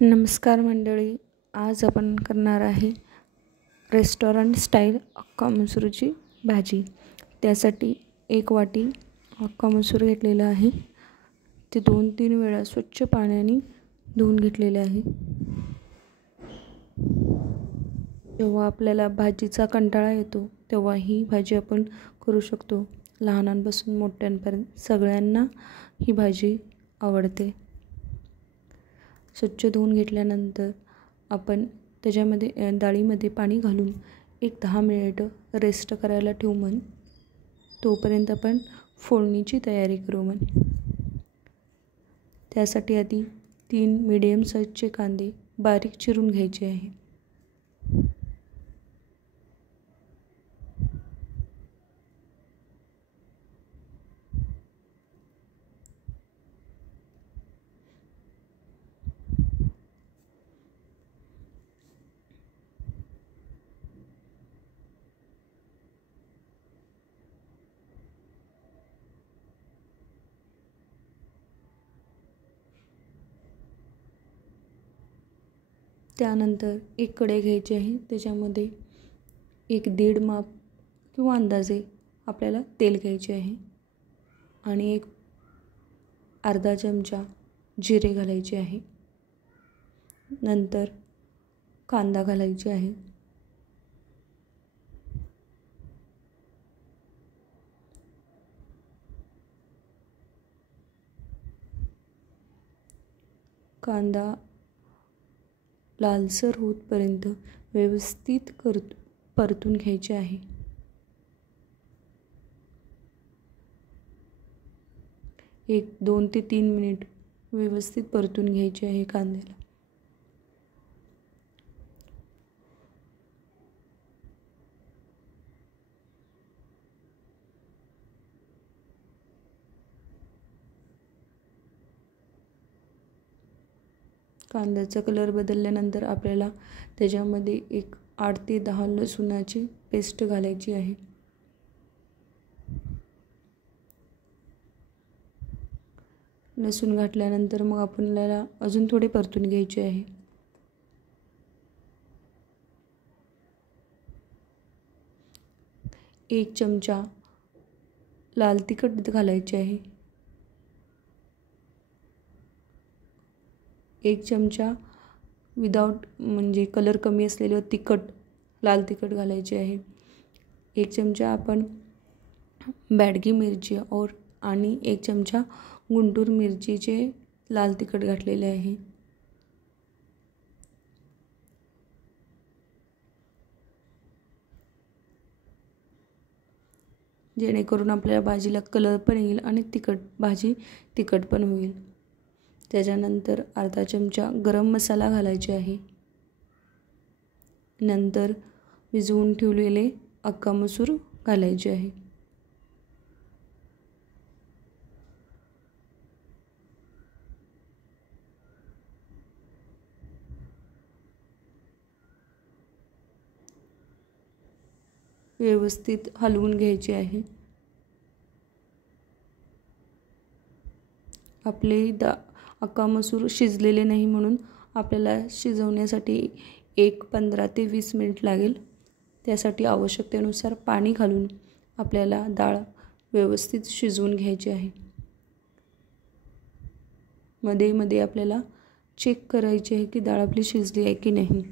नमस्कार मंडळी, आज आपण करणार आहे रेस्टॉरंट स्टाईल अख्खा मसूरची भाजी। त्यासाठी एक वाटी अख्खा मसूर घेतलेला आहे। ते 2-3 वेळा स्वच्छ पाण्याने धुवून घेतलेले आहे। जेव्हा आपल्याला भाजीचा कंटाळा येतो तेव्हा ही भाजी आपण करू शकतो। लहानांपासून मोठ्यांपर्यंत सगळ्यांना ही भाजी आवडते। स्वच्छ धुवून घेतल्यानंतर आपण त्याच्यामध्ये डाळीमध्ये पाणी घालून एक 10 मिनिट रेस्ट करायला ठेवू। मन तोपर्यंत आपण फोडणीची तयारी करू। मन त्यासाठी आधी 3 मीडियम साईजचे कांदे बारीक चिरून घ्यायचे आहे। त्यानंतर एक कढई घ्यायची आहे। त्याच्यामध्ये 1-1.5 माप किंवा अंदाजे आपल्याला तेल घ्यायचे आहे आणि एक अर्धा चमचा जिरे घालायचे आहे। नंतर कांदा घालायचे आहे। कांदा लालसर होतपर्यंत व्यवस्थित परतून घ्यायचे आहे। एक 2 ते 3 मिनिट व्यवस्थित परतून घ्यायचे आहे कांद्याला। कांद्याचा कलर बदलल्यानंतर आपल्याला त्याच्यामध्ये एक 8 ते 10 लसूणाची पेस्ट घालायची आहे। लसूण घातल्यानंतर मग आपल्याला अजून थोडे परतून घ्यायचे आहे। एक चमचा लाल तिखट घालायचे आहे। 1 चमचा विदाउट म्हणजे कलर कमी असलेले तिखट लाल तिखट घालायचे आहे। 1 चमचा आपण बॅडगी मिरची आणि 1 चमचा गुंटूर मिरचीचे लाल तिखट घातलेले आहे। जेणेकरून आपल्या भाजीला कलर पण येईल आणि भाजी तिखट पण होईल। त्याच्यानंतर अर्धा चमचा गरम मसाला घालायचे आहे। नंतर भिजवून ठेवलेले अख्खा मसूर घालायचे आहे। व्यवस्थित हलवून घ्यायचे आहे। आपले अख्खा मसूर शिजलेले नाही म्हणून आपल्याला शिजवण्यासाठी 15 ते 20 मिनिट लागेल। त्यासाठी आवश्यकतेनुसार पाणी घालून आपल्याला डाळ व्यवस्थित शिजवून घ्यायची आहे। मध्ये मध्ये आपल्याला चेक करायचे आहे की डाळ आपली शिजली आहे की नाही।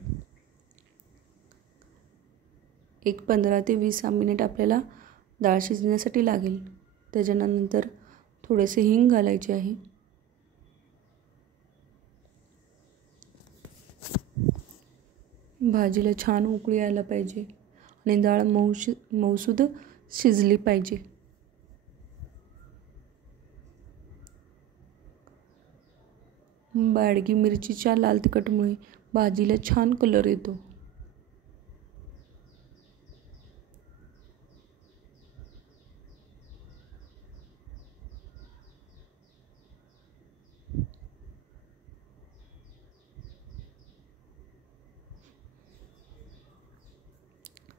15 ते 20 मिनिट आपल्याला डाळ शिजण्यासाठी लागेल। त्याच्यानंतर थोडेसे हिंग घालायचे आहे। भाजीला छान उकळी यायला पाहिजे आणि डाळ मऊसूद शिजली पाहिजे। बॅडगी मिरचीच्या लाल तिखटमुळे भाजीला छान कलर येतो।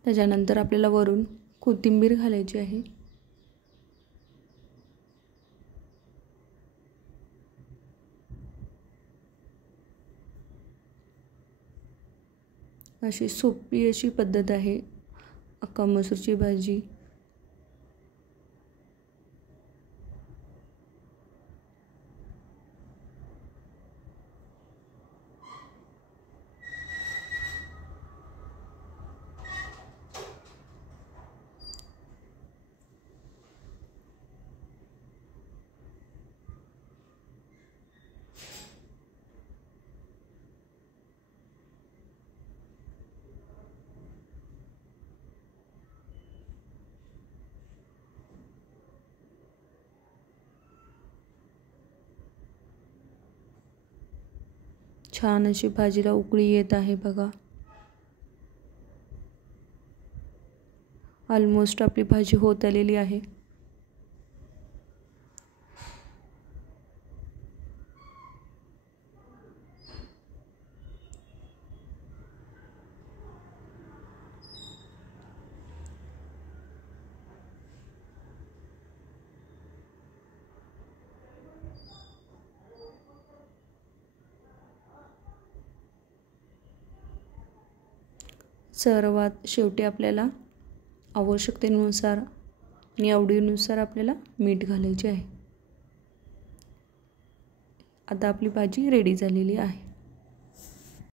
त्याच्यानंतर आपल्याला वरून कोथिंबीर घालायची आहे। अशी सोपी अशी पद्धत आहे अख्खा मसूरची भाजी. छान अशी भाजीला उकळी येत आहे बघा. ऑलमोस्ट आपली भाजी होत आलेली आहे. सर्वात शेवटी आपल्याला आवश्यकतेनुसार आणि आवडीनुसार आपल्याला मीठ घालायचे आहे. आता आपली भाजी रेडी झालेली आहे.